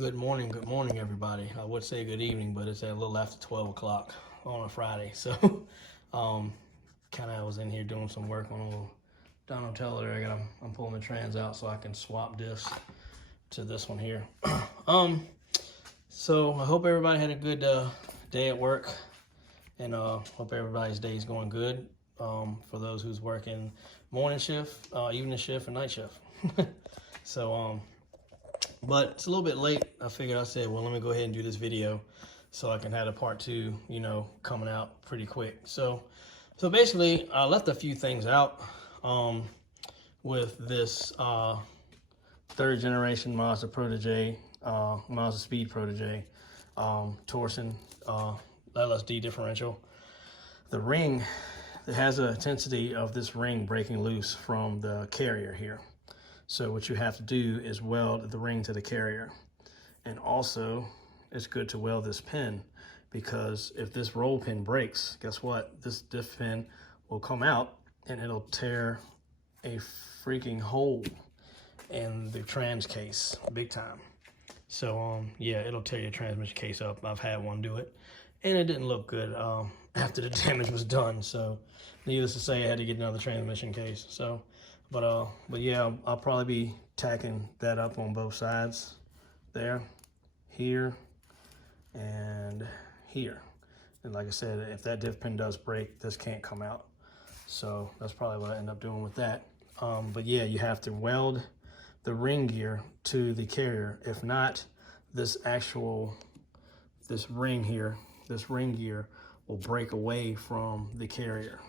Good morning, everybody. I would say good evening, but it's a little after 12 o'clock on a Friday. So, kind of was in here doing some work on a little Donald Teller. I'm pulling the trans out so I can swap this to this one here. So I hope everybody had a good day at work, and hope everybody's day is going good. For those who's working morning shift, evening shift, and night shift. So, but it's a little bit late. I said, well, let me go ahead and do this video so I can have a part two, coming out pretty quick. So basically, I left a few things out with this third generation Mazda Protege, Mazda Speed Protege, Torsen LSD differential. The ring, it has a intensity of this ring breaking loose from the carrier here. So what you have to do is weld the ring to the carrier. And also, it's good to weld this pin, because if this roll pin breaks, guess what? This diff pin will come out and it'll tear a freaking hole in the trans case, big time. So yeah, it'll tear your transmission case up. I've had one do it, and it didn't look good after the damage was done. So needless to say, I had to get another transmission case. So, but yeah, I'll probably be tacking that up on both sides, there, here, and here. And like I said, if that diff pin does break, this can't come out. So that's probably what I end up doing with that. But yeah, you have to weld the ring gear to the carrier. If not, this ring gear will break away from the carrier.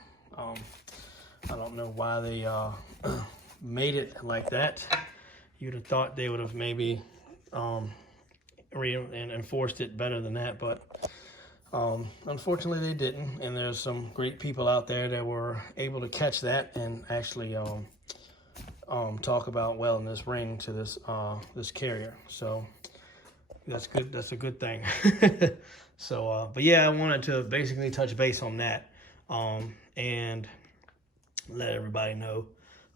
I don't know why they made it like that. You'd have thought they would have maybe enforced it better than that, but unfortunately they didn't. And there's some great people out there that were able to catch that and actually talk about welding this ring to this this carrier. So that's good. That's a good thing. So, but yeah, I wanted to basically touch base on that and let everybody know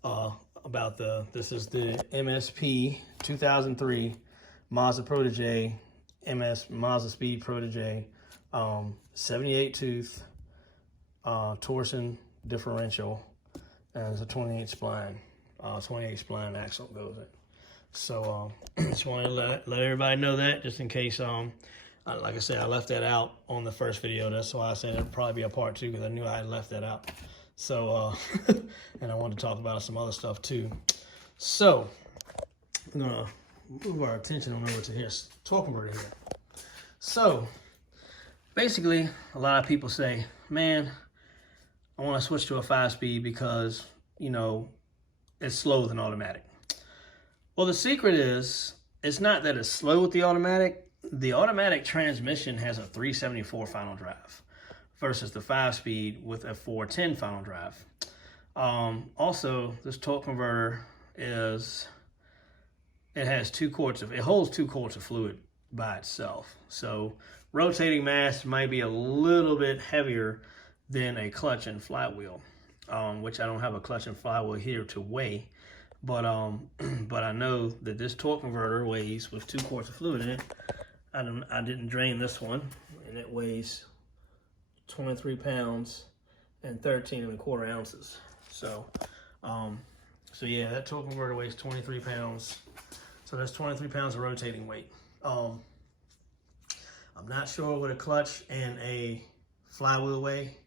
about this is the MSP 2003 Mazda Protege, Mazda Speed Protege, 78 tooth Torsen differential, and it's a 28 spline. 28 spline axle goes in. So just wanted to let everybody know that, just in case. Like I said, I left that out on the first video. That's why I said it'd probably be a part two, because I knew I had left that out. So and I wanted to talk about some other stuff too. So I'm gonna move our attention on over to here, torque converter here. So basically, a lot of people say, man, I want to switch to a 5-speed because, it's slower than automatic. Well, the secret is, it's not that it's slow with the automatic. The automatic transmission has a 374 final drive versus the 5-speed with a 410 final drive. Also, this torque converter it holds 2 quarts of fluid by itself. So rotating mass might be a little bit heavier than a clutch and flywheel, which I don't have a clutch and flywheel here to weigh. But I know that this torque converter weighs, with 2 quarts of fluid in it. I didn't drain this one, and it weighs 23 pounds and 13¼ ounces. So, so yeah, that torque converter weighs 23 pounds. So that's 23 pounds of rotating weight. I'm not sure what a clutch and a flywheel weigh.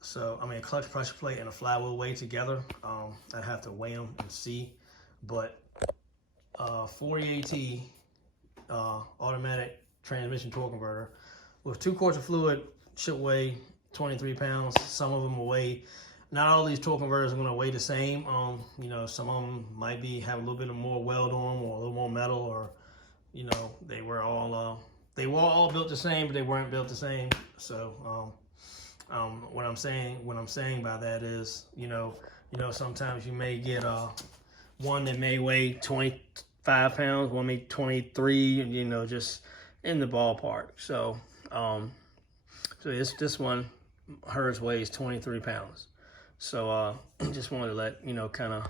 So, I mean, a clutch pressure plate and a flywheel weigh together. I'd have to weigh them and see. But 4eat automatic transmission torque converter with 2 quarts of fluid should weigh 23 pounds. Some of them will weigh, not all these torque converters are going to weigh the same. Some of them might have a little bit more weld on them, or a little more metal, or they were all built the same, but they weren't built the same. So what I'm saying by that is, sometimes you may get one that may weigh 25 pounds, one may 23, just in the ballpark. So this one, hers weighs 23 pounds. So just wanted to let kind of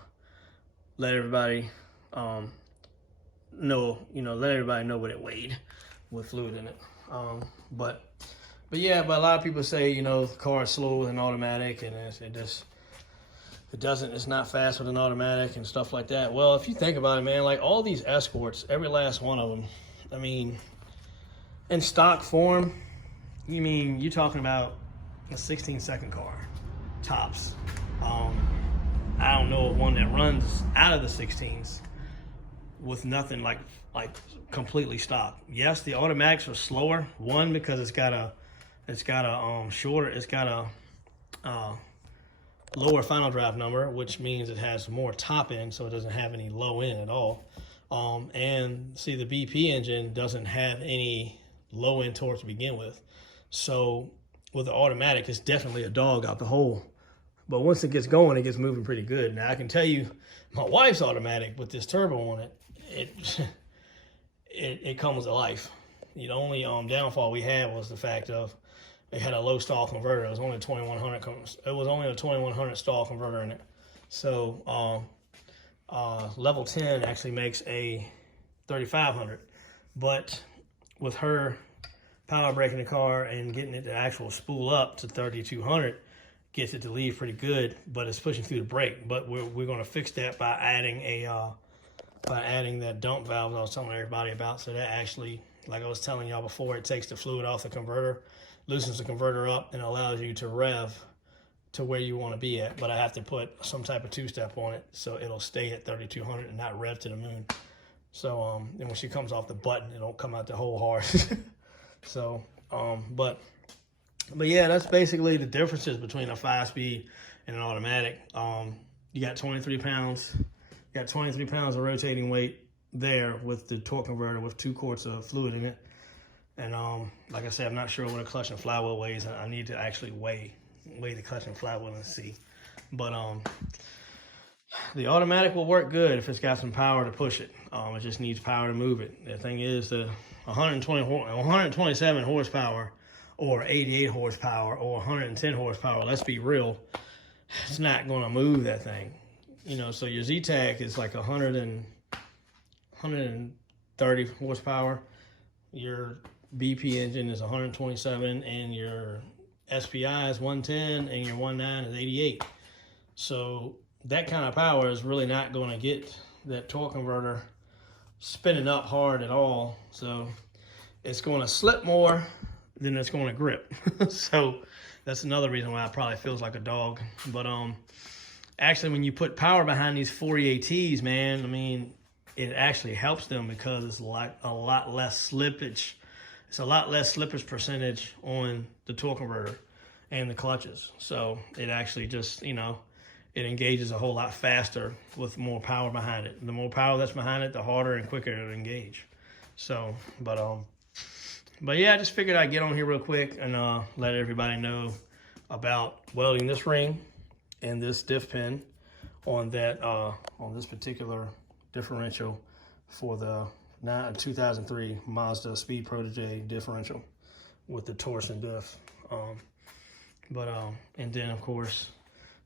let everybody know, let everybody know what it weighed with fluid in it. But yeah, but a lot of people say, the car is slow with an automatic, and it's not fast with an automatic and stuff like that. Well, if you think about it, man, like all these Escorts, every last one of them, I mean, in stock form, you're talking about a 16-second car, tops. I don't know of one that runs out of the 16s with nothing like completely stock. Yes, the automatics are slower. One, because it's got a lower final drive number, which means it has more top end, so it doesn't have any low end at all. And see, the BP engine doesn't have any low end torque to begin with. So with the automatic, it's definitely a dog out the hole. But once it gets going, it gets moving pretty good. Now I can tell you, my wife's automatic with this turbo on it, it comes to life. The only downfall we had was the fact of it had a low stall converter. It was only a 2100. It was only a 2100 stall converter in it. So level 10 actually makes a 3500. But with her power braking the car and getting it to actual spool up to 3200, gets it to leave pretty good, but it's pushing through the brake. But we're going to fix that by adding that dump valve I was telling everybody about. So that actually, like I was telling y'all before, it takes the fluid off the converter, loosens the converter up, and allows you to rev to where you want to be at. But I have to put some type of two-step on it so it'll stay at 3200 and not rev to the moon. So and when she comes off the button, it don't come out the whole hard. So but yeah, that's basically the differences between a 5-speed and an automatic. You got 23 pounds. You got 23 pounds of rotating weight there with the torque converter with 2 quarts of fluid in it. And like I said, I'm not sure what a clutch and flywheel weighs. I need to actually weigh the clutch and flywheel and see. But the automatic will work good if it's got some power to push it. It just needs power to move it. The thing is, the 127 horsepower or 88 horsepower or 110 horsepower, let's be real, it's not going to move that thing. So your Z-Tach is like 130 horsepower. Your BP engine is 127, and your SPI is 110, and your 1.9 is 88. So that kind of power is really not going to get that torque converter spinning up hard at all. So it's going to slip more than it's going to grip. So that's another reason why it probably feels like a dog. But actually, when you put power behind these 4eat-fs, man, it actually helps them because it's like a lot less slippage. It's a lot less slippage percentage on the torque converter and the clutches. So it actually just, it engages a whole lot faster with more power behind it. The more power that's behind it, the harder and quicker it'll engage. So, but yeah, I just figured I'd get on here real quick and let everybody know about welding this ring and this diff pin on this particular differential for the 2003 Mazda Speed Protege differential with the torsion diff. And then of course,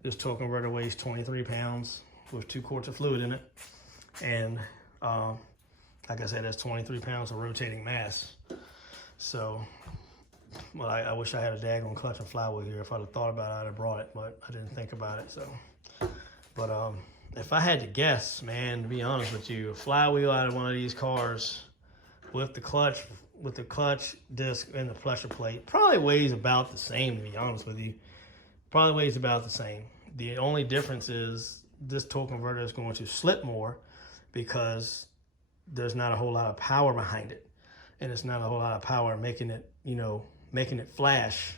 this torque converter weighs 23 pounds with 2 quarts of fluid in it. And like I said, that's 23 pounds of rotating mass. So, well, I wish I had a daggone clutch and flywheel here. If I'd have thought about it, I'd have brought it, but I didn't think about it. So, but if I had to guess, man, to be honest with you, a flywheel out of one of these cars with the clutch disc and the pressure plate probably weighs about the same, to be honest with you. Probably weighs about the same. The only difference is this torque converter is going to slip more because there's not a whole lot of power behind it. And it's not a whole lot of power making it, making it flash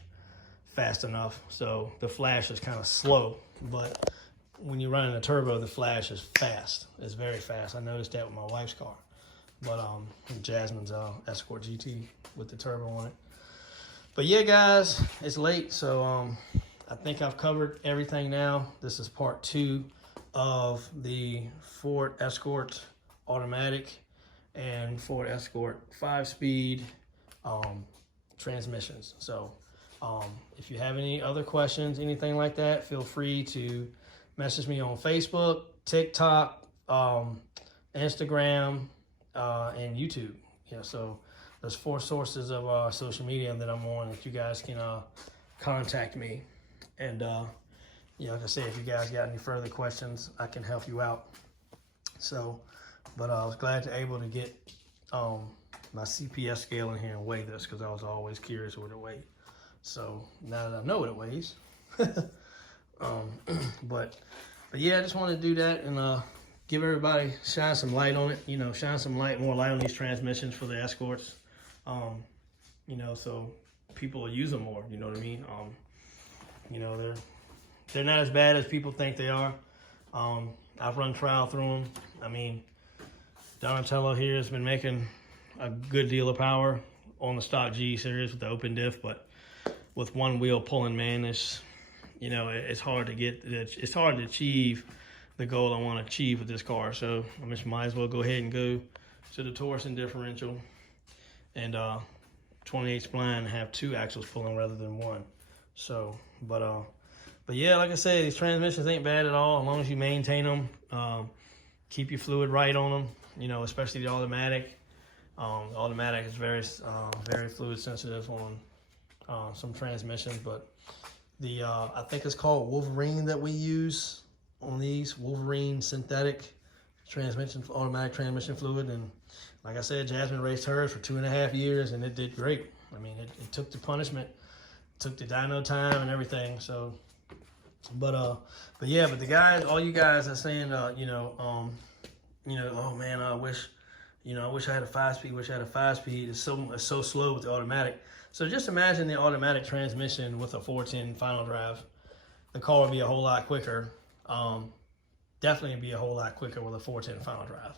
fast enough. So the flash is kind of slow, but when you're running a turbo, the flash is fast. It's very fast. I noticed that with my wife's car. But Jasmine's Escort GT with the turbo on it. But yeah, guys, it's late, so I think I've covered everything now. This is part 2 of the Ford Escort automatic and Ford Escort 5-speed transmissions. So if you have any other questions, anything like that, feel free to message me on Facebook, TikTok, Instagram, and YouTube. Yeah, so there's 4 sources of social media that I'm on that you guys can contact me. And yeah, like I said, if you guys got any further questions, I can help you out. So, but I was glad to able to get my CPS scale in here and weigh this, because I was always curious what it weighed. So now that I know what it weighs, but yeah, I just want to do that and give everybody, shine some light on it. You know, shine some light, more light on these transmissions for the Escorts. You know, so people will use them more. You know what I mean? You know, they're not as bad as people think they are. I've run trial through them. I mean, Donatello here has been making a good deal of power on the stock G series with the open diff, but with one wheel pulling, man, you know, it's hard to achieve the goal I want to achieve with this car. So I just might as well go ahead and go to the torsion differential and 28 spline and have 2 axles pulling rather than 1. So, but yeah, like I said, these transmissions ain't bad at all as long as you maintain them. Keep your fluid right on them, you know, especially the automatic. The automatic is very fluid sensitive on some transmissions, but the I think it's called Wolverine that we use on these, Wolverine synthetic transmission, automatic transmission fluid. And like I said, Jasmine raced hers for 2.5 years and it did great. I mean, it took the punishment, took the dyno time and everything. So, but yeah, but the guys, all you guys are saying, you know, oh man, I wish I had a 5-speed, wish I had a 5-speed. It's so slow with the automatic. So just imagine the automatic transmission with a 410 final drive. The car would be a whole lot quicker. Definitely be a whole lot quicker with a 410 final drive.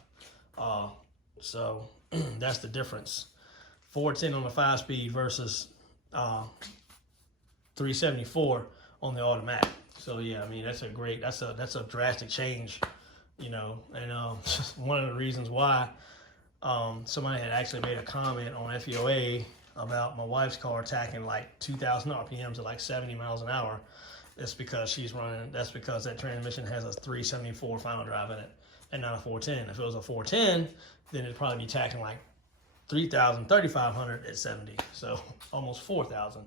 So that's the difference. 410 on the 5-speed versus 374 on the automatic. So yeah, I mean, that's a drastic change, you know. And one of the reasons why somebody had actually made a comment on FEOA about my wife's car tacking like 2,000 RPMs at like 70 miles an hour. That's because that's because that transmission has a 374 final drive in it and not a 410. If it was a 410, then it'd probably be tacking like 3,000, 3,500 at 70. So almost 4,000.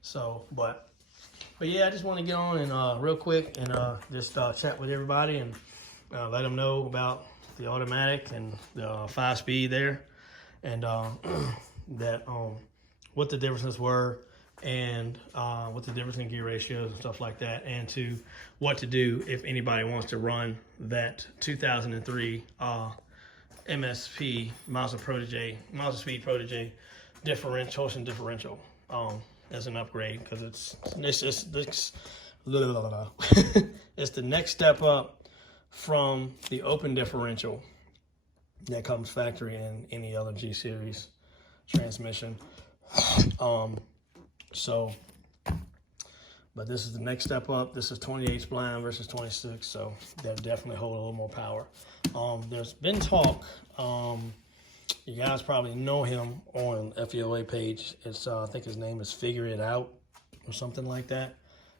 So, but yeah, I just want to get on and real quick and just chat with everybody and let them know about the automatic and the 5-speed there, and that what the differences were, and what the difference in gear ratios and stuff like that, and to what to do if anybody wants to run that 2003 MSP Mazda Speed Protege torsion differential as an upgrade, because it's it's the next step up from the open differential that comes factory in any other G series transmission. So, but this is the next step up. This is 28 spline versus 26, so that definitely hold a little more power. There's been talk, you guys probably know him on FEOA page. It's I think his name is Figure It Out or something like that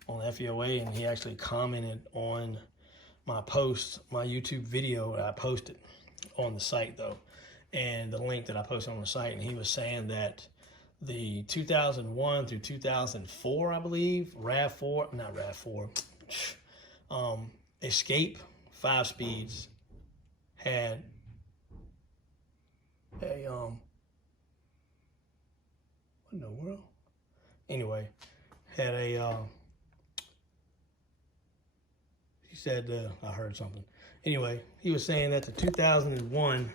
on FEOA, and he actually commented on my post, my YouTube video that I posted on the site though, and the link that I posted on the site, and he was saying that the 2001 through 2004, I believe, Escape 5-speeds had a what in the world? Anyway, had a he said I heard something. Anyway, he was saying that the 2001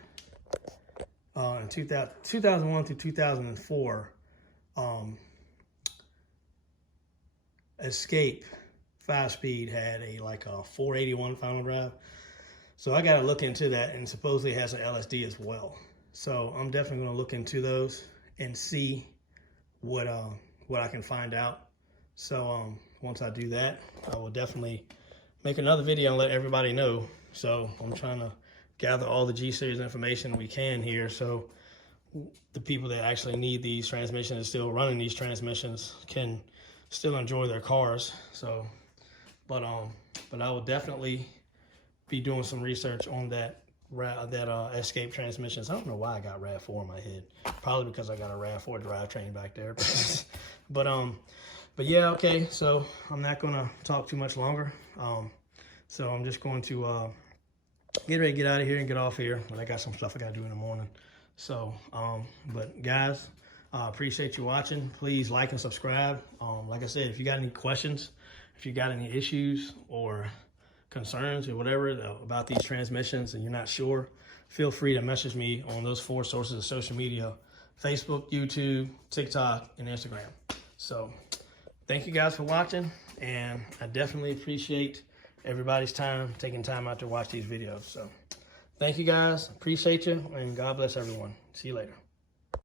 and 2001 through 2004 Escape 5-speed had a 481 final drive. So I got to look into that, and supposedly has an LSD as well. So I'm definitely going to look into those and see what I can find out. So once I do that, I will definitely make another video and let everybody know. So I'm trying to gather all the G-Series information we can here, so the people that actually need these transmissions and still running these transmissions can still enjoy their cars. So, but I will definitely be doing some research on that Escape transmissions. I don't know why I got RAV4 in my head. Probably because I got a RAV4 drivetrain back there. But yeah, okay. So I'm not gonna talk too much longer. So I'm just going to get ready to get out of here and get off here. But I got some stuff I gotta do in the morning. So, but guys, appreciate you watching. Please like and subscribe. Like I said, if you got any questions, if you got any issues or concerns or whatever about these transmissions and you're not sure, feel free to message me on those 4 sources of social media: Facebook, YouTube, TikTok, and Instagram. So thank you guys for watching, and I definitely appreciate everybody's time, taking time out to watch these videos. So thank you guys, appreciate you, and God bless everyone. See you later.